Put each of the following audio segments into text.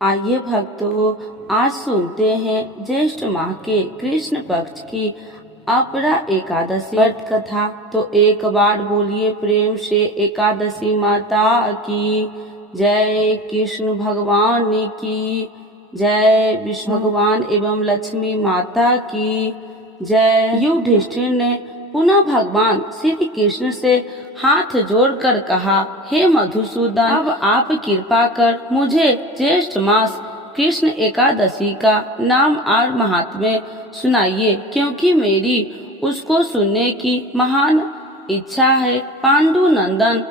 आइए भक्तों, आज सुनते हैं ज्येष्ठ माह के कृष्ण पक्ष की अपरा एकादशी व्रत कथा। तो एक बार बोलिए प्रेम से एकादशी माता की जय, कृष्ण भगवान की जय, विष्णु भगवान एवं लक्ष्मी माता की जय। युधिष्ठिर ने पुनः भगवान श्री कृष्ण से हाथ जोड़कर कहा, हे मधुसूदन, अब आप कृपा कर मुझे ज्येष्ठ मास कृष्ण एकादशी का नाम और महात्म्य सुनाइए, क्योंकि मेरी उसको सुनने की महान इच्छा है। पांडु नंदन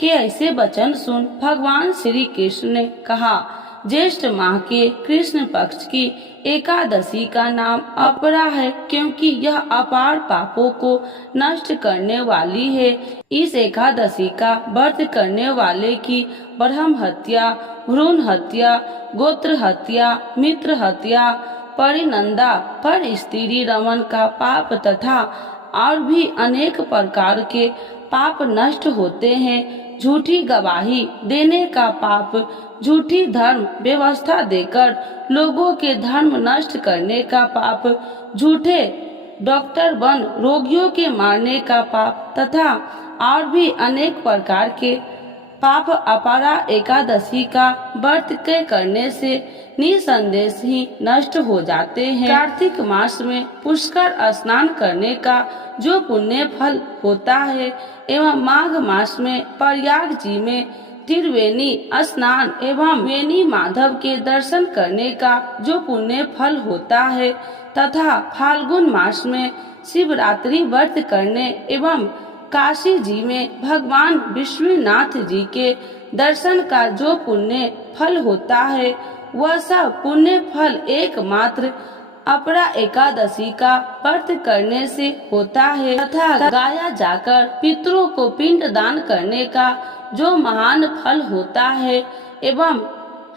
के ऐसे वचन सुन भगवान श्री कृष्ण ने कहा, ज्येष्ठ माह के कृष्ण पक्ष की एकादशी का नाम अपरा है, क्योंकि यह अपार पापों को नष्ट करने वाली है। इस एकादशी का व्रत करने वाले की ब्रह्म हत्या, भ्रूण हत्या, गोत्र हत्या, मित्र हत्या, परिनंदा, पर स्त्री रमन का पाप तथा और भी अनेक प्रकार के पाप नष्ट होते हैं। झूठी गवाही देने का पाप, झूठी धर्म व्यवस्था देकर लोगों के धर्म नष्ट करने का पाप, झूठे डॉक्टर बन रोगियों के मारने का पाप तथा और भी अनेक प्रकार के पाप अपरा एकादशी का व्रत के करने से निसंदेह ही नष्ट हो जाते हैं। कार्तिक मास में पुष्कर स्नान करने का जो पुण्य फल होता है एवं माघ मास में प्रयाग जी में त्रिवेणी स्नान एवं वेणी माधव के दर्शन करने का जो पुण्य फल होता है तथा फाल्गुन मास में शिवरात्रि व्रत करने एवं काशी जी में भगवान विश्वनाथ जी के दर्शन का जो पुण्य फल होता है, वह सब पुण्य फल एकमात्र अपरा एकादशी का व्रत करने से होता है तथा गाया जाकर पितरों को पिंड दान करने का जो महान फल होता है एवं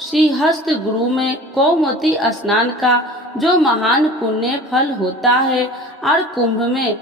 श्रीहस्त गुरु में गौमती स्नान का जो महान पुण्य फल होता है और कुंभ में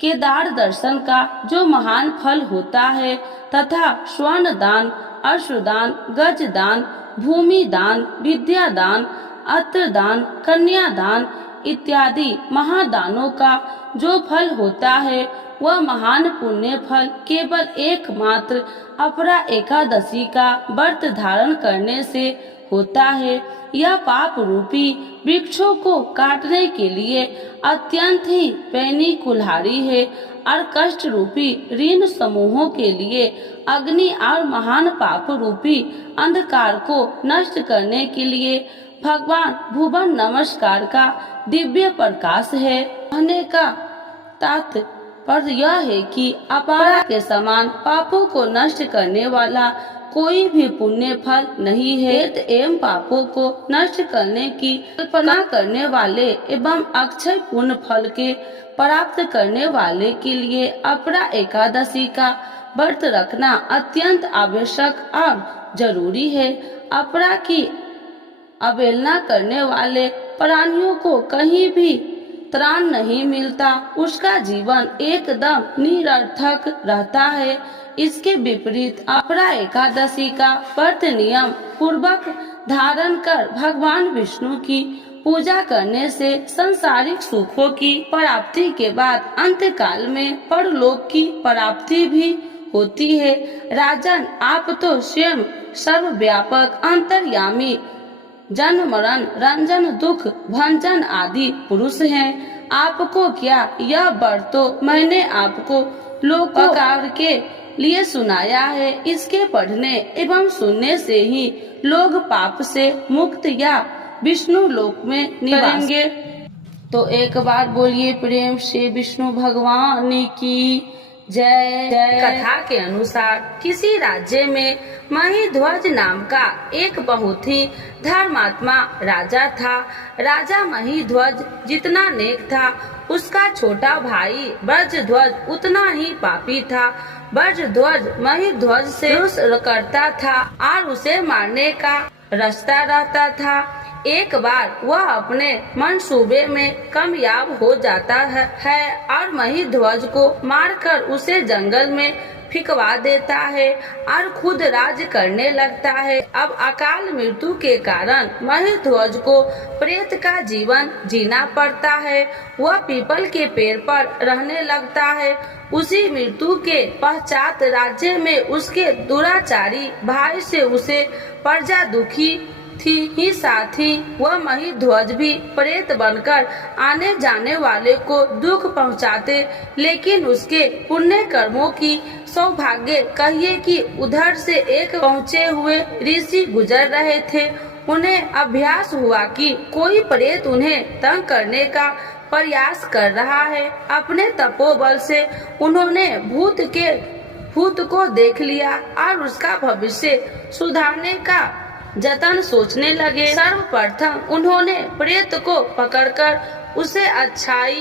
केदार दर्शन का जो महान फल होता है तथा स्वर्ण दान, अश्वदान, गज दान, भूमि दान, विद्या दान, अत्र दान, कन्या दान इत्यादि महादानों का जो फल होता है, वह महान पुण्य फल केवल एकमात्र अपरा एकादशी का व्रत धारण करने से होता है। यह पाप रूपी वृक्षों को काटने के लिए अत्यंत ही पैनी कुल्हाड़ी है और कष्ट रूपी ऋण समूहों के लिए अग्नि और महान पाप रूपी अंधकार को नष्ट करने के लिए भगवान भुवन नमस्कार का दिव्य प्रकाश है। कहने का तात्पर्य यह है कि अपरा के समान पापों को नष्ट करने वाला कोई भी पुण्य फल नहीं है। एवं पापों को नष्ट करने की कल्पना करने वाले एवं अक्षय पुण्य फल के प्राप्त करने वाले के लिए अपरा एकादशी का व्रत रखना अत्यंत आवश्यक और जरूरी है। अपरा की अवहेलना करने वाले प्राणियों को कहीं भी त्राण नहीं मिलता, उसका जीवन एकदम निरर्थक रहता है। इसके विपरीत अपरा एकादशी का व्रत नियम पूर्वक धारण कर भगवान विष्णु की पूजा करने से सांसारिक सुखों की प्राप्ति के बाद अंतकाल में परलोक की प्राप्ति भी होती है। राजन, आप तो स्वयं सर्वव्यापक, अंतर्यामी, जन्म मरण रंजन, दुख भंजन आदि पुरुष हैं। आपको क्या यह व्रत तो मैंने आपको लोकोपकार के लिए सुनाया है। इसके पढ़ने एवं सुनने से ही लोग पाप से मुक्त या विष्णु लोक में निवासेंगे। तो एक बार बोलिए प्रेम से विष्णु भगवान की जय जय। कथा के अनुसार किसी राज्य में महिध्वज नाम का एक बहुत ही धर्मात्मा राजा था। राजा महिध्वज जितना नेक था, उसका छोटा भाई ब्रजध्वज उतना ही पापी था। ब्रजध्वज महिध्वज से रोष करता था और उसे मारने का रास्ता रहता था। एक बार वह अपने मंसूबे में कामयाब हो जाता है और महिध्वज को मारकर उसे जंगल में फिकवा देता है और खुद राज करने लगता है। अब अकाल मृत्यु के कारण महीध्वज को प्रेत का जीवन जीना पड़ता है। वह पीपल के पेड़ पर रहने लगता है। उसी मृत्यु के पश्चात राज्य में उसके दुराचारी भाई से उसे प्रजा दुखी थी ही, साथ ही वह महीध्वज भी प्रेत बनकर आने जाने वाले को दुख पहुंचाते। लेकिन उसके पुण्य कर्मों की सौभाग्य कहिए कि उधर से एक पहुँचे हुए ऋषि गुजर रहे थे। उन्हें अभ्यास हुआ कि कोई प्रेत उन्हें तंग करने का प्रयास कर रहा है। अपने तपोबल से उन्होंने भूत को देख लिया और उसका भविष्य सुधारने का जतन सोचने लगे। सर्वप्रथम उन्होंने प्रेत को पकड़कर उसे अच्छाई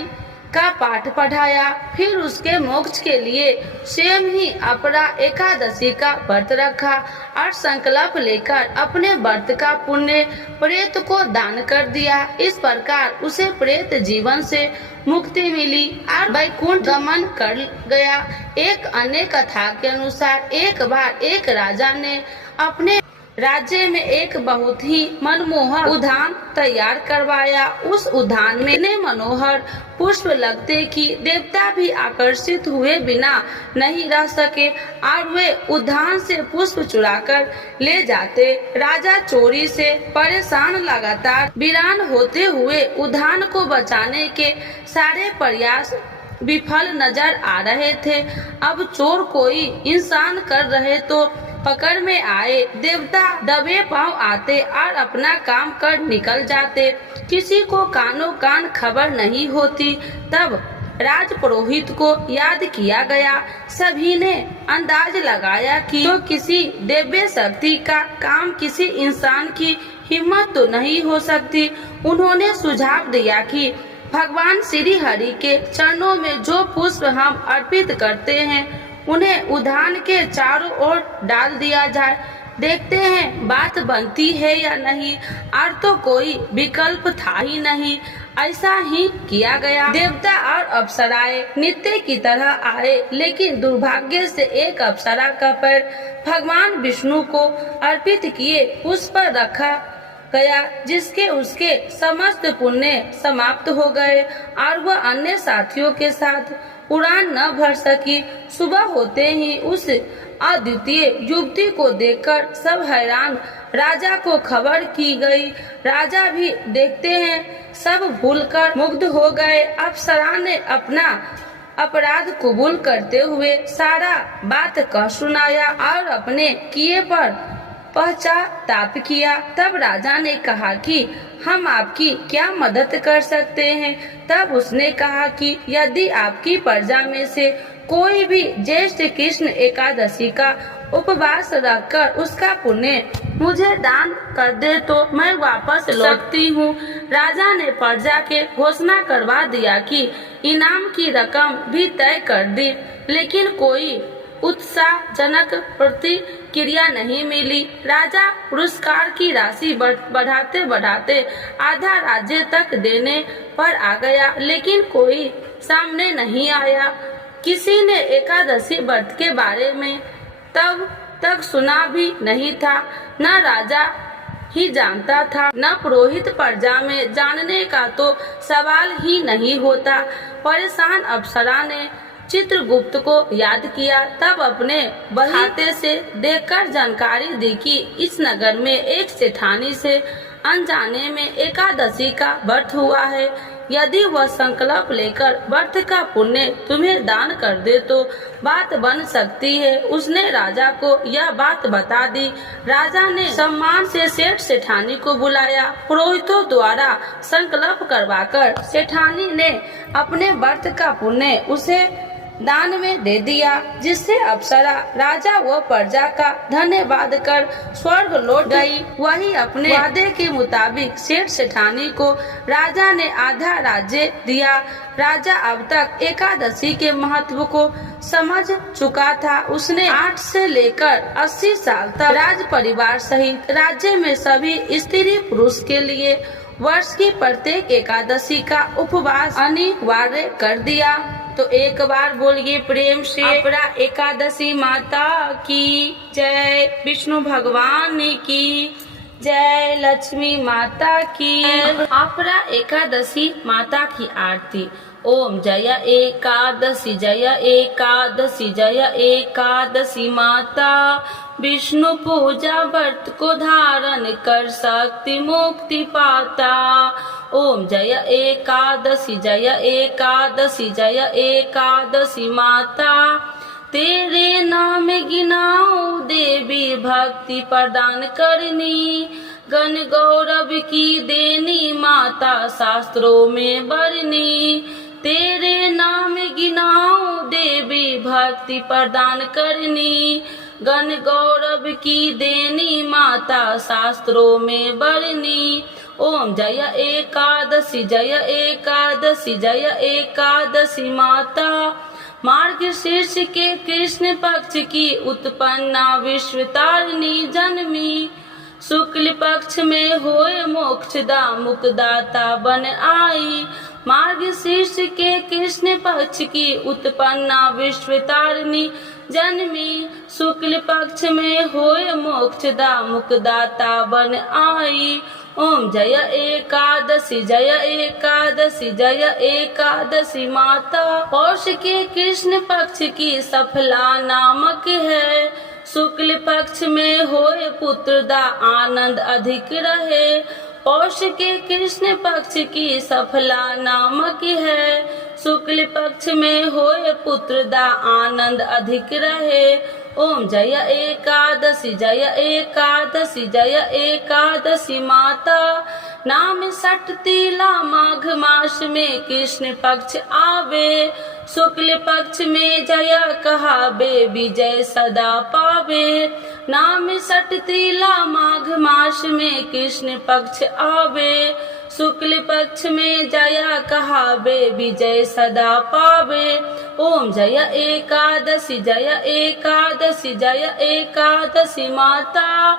का पाठ पढ़ाया। फिर उसके मोक्ष के लिए स्वयं ही अपरा एकादशी का व्रत रखा और संकल्प लेकर अपने व्रत का पुण्य प्रेत को दान कर दिया। इस प्रकार उसे प्रेत जीवन से मुक्ति मिली और वैकुंठ गमन कर गया। एक अन्य कथा के अनुसार एक बार एक राजा ने अपने राज्य में एक बहुत ही मनमोहक उद्यान तैयार करवाया। उस उद्यान में इतने मनोहर पुष्प लगते कि देवता भी आकर्षित हुए बिना नहीं रह सके और वे उद्यान से पुष्प चुराकर ले जाते। राजा चोरी से परेशान लगातार वीरान होते हुए उद्यान को बचाने के सारे प्रयास विफल नजर आ रहे थे। अब चोर कोई इंसान कर रहे तो पकड़ में आए। देवता दबे पांव आते और अपना काम कर निकल जाते। किसी को कानों कान खबर नहीं होती। तब राज पुरोहित को याद किया गया। सभी ने अंदाज लगाया कि तो किसी दिव्य शक्ति का काम किसी इंसान की हिम्मत तो नहीं हो सकती। उन्होंने सुझाव दिया कि भगवान श्री हरि के चरणों में जो पुष्प हम अर्पित करते हैं उन्हें उद्यान के चारों ओर डाल दिया जाए। देखते हैं बात बनती है या नहीं। और तो कोई विकल्प था ही नहीं। ऐसा ही किया गया। देवता और अप्सराएं नित्य की तरह आए, लेकिन दुर्भाग्य से एक अप्सरा का पैर भगवान विष्णु को अर्पित किए पुष्प रखा गया, जिसके उसके समस्त पुण्य समाप्त हो गए और वह अन्य साथियों के साथ उड़ान न भर सकी। सुबह होते ही उस अद्वितीय युवती को देखकर सब हैरान। राजा को खबर की गई। राजा भी देखते हैं सब भूलकर मुग्ध हो गए। अप्सरा ने अपना अपराध कबूल करते हुए सारा बात कह सुनाया और अपने किए पर पश्चाताप किया। तब राजा ने कहा कि हम आपकी क्या मदद कर सकते हैं। तब उसने कहा कि यदि आपकी प्रजा में से कोई भी ज्येष्ठ कृष्ण एकादशी का उपवास रखकर उसका पुण्य मुझे दान कर दे तो मैं वापस लौटती हूँ। राजा ने प्रजा के घोषणा करवा दिया कि इनाम की रकम भी तय कर दी, लेकिन कोई उत्साहजनक प्रतिक्रिया नहीं मिली। राजा पुरस्कार की राशि बढ़ाते बढ़ाते आधा राज्य तक देने पर आ गया, लेकिन कोई सामने नहीं आया। किसी ने एकादशी व्रत के बारे में तब तक सुना भी नहीं था। न राजा ही जानता था, न पुरोहित प्रजा में जानने का तो सवाल ही नहीं होता। परेशान अप्सरा ने चित्रगुप्त को याद किया। तब अपने बहीते से देखकर जानकारी दी कि इस नगर में एक सेठानी से अनजाने में एकादशी का व्रत हुआ है। यदि वह संकल्प लेकर व्रत का पुण्य तुम्हें दान कर दे तो बात बन सकती है। उसने राजा को यह बात बता दी। राजा ने सम्मान से सेठ सेठानी को बुलाया। पुरोहितों द्वारा संकल्प करवाकर सेठानी ने अपने व्रत का पुण्य उसे दान में दे दिया, जिससे अप्सरा राजा व प्रजा का धन्यवाद कर स्वर्ग लौट गई। वही अपने वादे के मुताबिक सेठ सेठानी को राजा ने आधा राज्य दिया। राजा अब तक एकादशी के महत्व को समझ चुका था। उसने 8 से लेकर 80 साल तक राज परिवार सहित राज्य में सभी स्त्री पुरुष के लिए वर्ष की प्रत्येक एकादशी का उपवास अनिवार्य कर दिया। तो एक बार बोलिए प्रेम से अपरा एकादशी माता की जय, विष्णु भगवान की जय, लक्ष्मी माता की। अपरा एकादशी माता की आरती। ओम जय एकादशी जय एकादशी जय एकादशी माता, विष्णु पूजा व्रत को धारण कर शक्ति मुक्ति पाता। ओम जय एकादशी जय एकादशी जय एकादशी माता, तेरे नाम गिनाओ देवी भक्ति प्रदान करनी, गण गौरव की देनी माता शास्त्रों में बरनी। तेरे नाम गिनाओ देवी भक्ति प्रदान करनी, गण गौरव की देनी माता शास्त्रों में बरनी। ओम जय एकादशी जय एकादशी जय एकादशी माता, मार्गशीर्ष के कृष्ण पक्ष की उत्पन्ना विश्व तारिणी जन्मी, शुक्ल पक्ष में होए मोक्षदा मुक्तिदाता बन आई। मार्गशीर्ष के कृष्ण पक्ष की उत्पन्ना विश्व तारिणी जन्मी, शुक्ल पक्ष में होए मोक्षदा मुक्तिदाता बन आई। ओम जय एकादशी जय एकादशी जय एकादशी माता, पौष के कृष्ण पक्ष की सफला नामक है, शुक्ल पक्ष में होए पुत्रदा आनंद अधिक रहे। पौष के कृष्ण पक्ष की सफला नामक है, शुक्ल पक्ष में होए पुत्रदा आनंद अधिक रहे। ओम जय एकादशी जय एकादशी जय एकादशी माता, नाम सठ तीला माघ मास में कृष्ण पक्ष आवे, शुक्ल पक्ष में जय कहावे विजय सदा पावे। नाम सठ तीला माघ मास में कृष्ण पक्ष आवे, शुक्ल पक्ष में जय कहावे विजय सदा पावे। ओम जय एकादशी जय एकादशी जय एकादशी माता,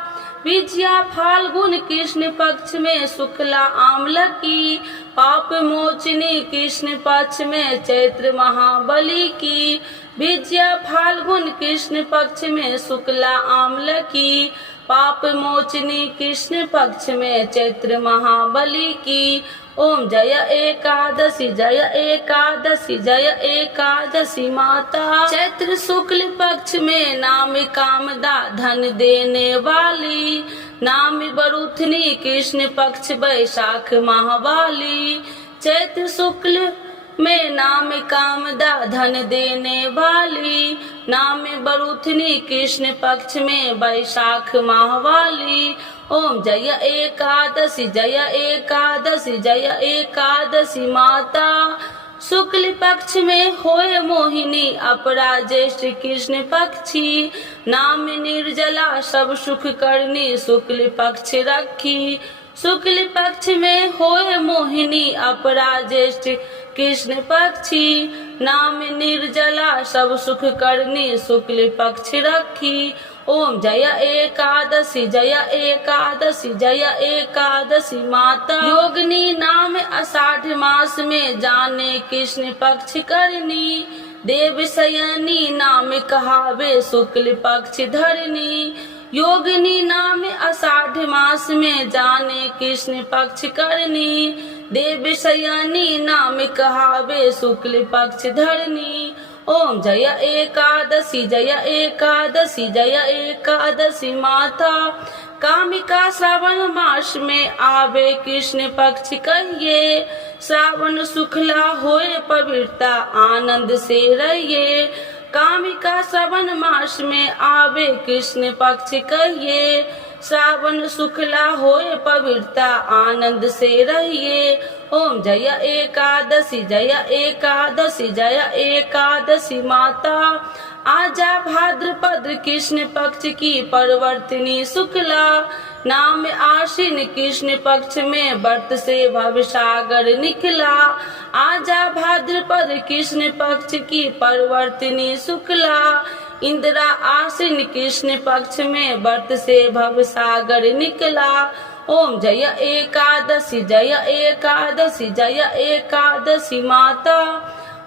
विजया फाल्गुन कृष्ण पक्ष में शुक्ला आम्ल की, पाप मोचनी कृष्ण पक्ष में चैत्र महाबली की। विजया फाल्गुन कृष्ण पक्ष में शुक्ला आम्ल की, पाप मोचनी कृष्ण पक्ष में चैत्र महाबली की। ओम जय एकादशी जय एकादशी जय एकादशी माता, चैत्र शुक्ल पक्ष में नाम कामदा धन देने वाली, नाम बरूथनी कृष्ण पक्ष वैशाख माहवाली। चैत्र शुक्ल में नाम कामदा धन देने वाली, नाम बरूथनी कृष्ण पक्ष में वैशाख माहवाली। ओम जय एकादशी जय एकादशी जय एकादशी माता, शुक्ल पक्ष में होए मोहिनी अपरा ज्येष्ठ कृष्ण पक्षी, नाम निर्जला सब सुख करनी शुक्ल पक्ष रखी। शुक्ल पक्ष में होए मोहिनी अपरा ज्येष्ठ कृष्ण पक्षी, नाम निर्जला सब सुख करनी शुक्ल पक्ष रखी। ओम जय एकादशी जय एकादशी जय एकादशी माता, योगिनी नाम आषाढ़ मास में जाने कृष्ण पक्ष करनी, देव शयनी नाम कहावे शुक्ल पक्ष धरनी। योगिनी नाम आषाढ़ मास में जाने कृष्ण पक्ष करनी, देव शयनी नाम कहावे शुक्ल पक्ष धरनी। ओम जय एकादशी जय एकादशी जय एकादशी माता, कामिका श्रावण मास में आवे कृष्ण पक्ष कहिए, श्रावण शुक्ला होए पवित्रता आनंद से रहिए। कामिका श्रावण मास में आवे कृष्ण पक्ष कहिए, श्रावण शुक्ला होए पवित्रता आनंद से रहिए। ओम जय एकादशी जय एकादशी जय एकादशी माता, आजा भाद्रपद कृष्ण पक्ष की परिवर्तनी शुक्ला, नाम आश्विन कृष्ण पक्ष में व्रत से भवसागर निकला। आजा भाद्रपद कृष्ण पक्ष की परिवर्तनी शुक्ला, इंदिरा आश्विन कृष्ण पक्ष में व्रत से भवसागर निकला। ओम जय एकादशी जय एकादशी जय एकादशी माता,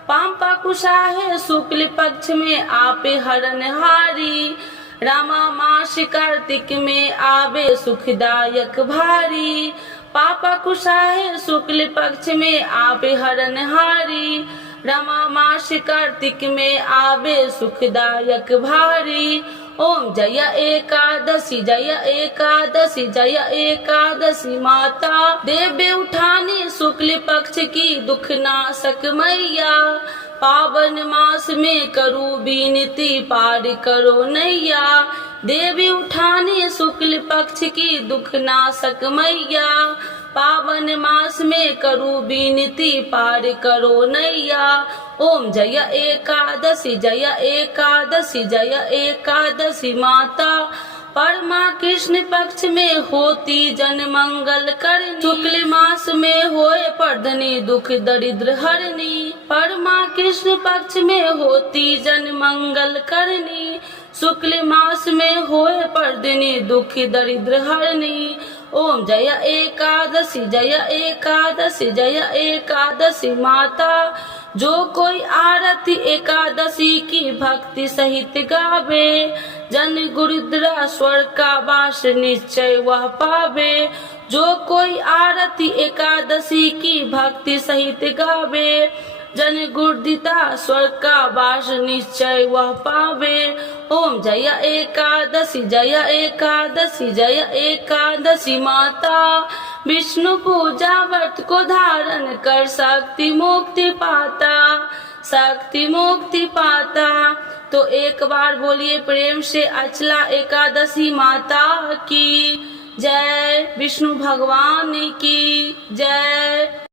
पांपा कुशाहे शुक्ल पक्ष में आपे हरणहारी, रामा मास कार्तिक में आवे सुखदायक भारी। पापा कुशाहे शुक्ल पक्ष में आवे हरणहारी, रमा मास कार्तिक में आवे सुखदायक भारी। ओम जय एकादशी जय एकादशी जय एकादशी माता, देवे उठानी शुक्ल पक्ष की दुख नाशक मैया। पावन मास में करू विनती पार करो नैया, देवी उठानी शुक्ल पक्ष की दुख नाशक मैया। पावन मास में करू विनती पार करो नैया। ओम जय एकादशी जय एकादशी जय एकादशी माता, परमा कृष्ण पक्ष में होती जन मंगल करनी, शुक्ल मास में होए पर्दनी दुख दरिद्र हरनी। परमा कृष्ण पक्ष में होती जन मंगल करनी, शुक्ल मास में होए पर्दनी दुख दरिद्र हरनी। ओम जय एकादशी जय एकादशी जय एकादशी माता, जो कोई आरती एकादशी की भक्ति सहित गावे, जन गुरुद्रा स्वर्ग का वास निश्चय वह पावे। जो कोई आरती एकादशी की भक्ति सहित गावे, जन गुरुदिता स्वर्ग का वास निश्चय वह पावे। ओम जय एकादशी जय एकादशी जय एकादशी माता, विष्णु पूजा व्रत को धारण कर शक्ति मुक्ति पाता, शक्ति मुक्ति पाता। तो एक बार बोलिए प्रेम से अचला एकादशी माता की जय, विष्णु भगवान की जय।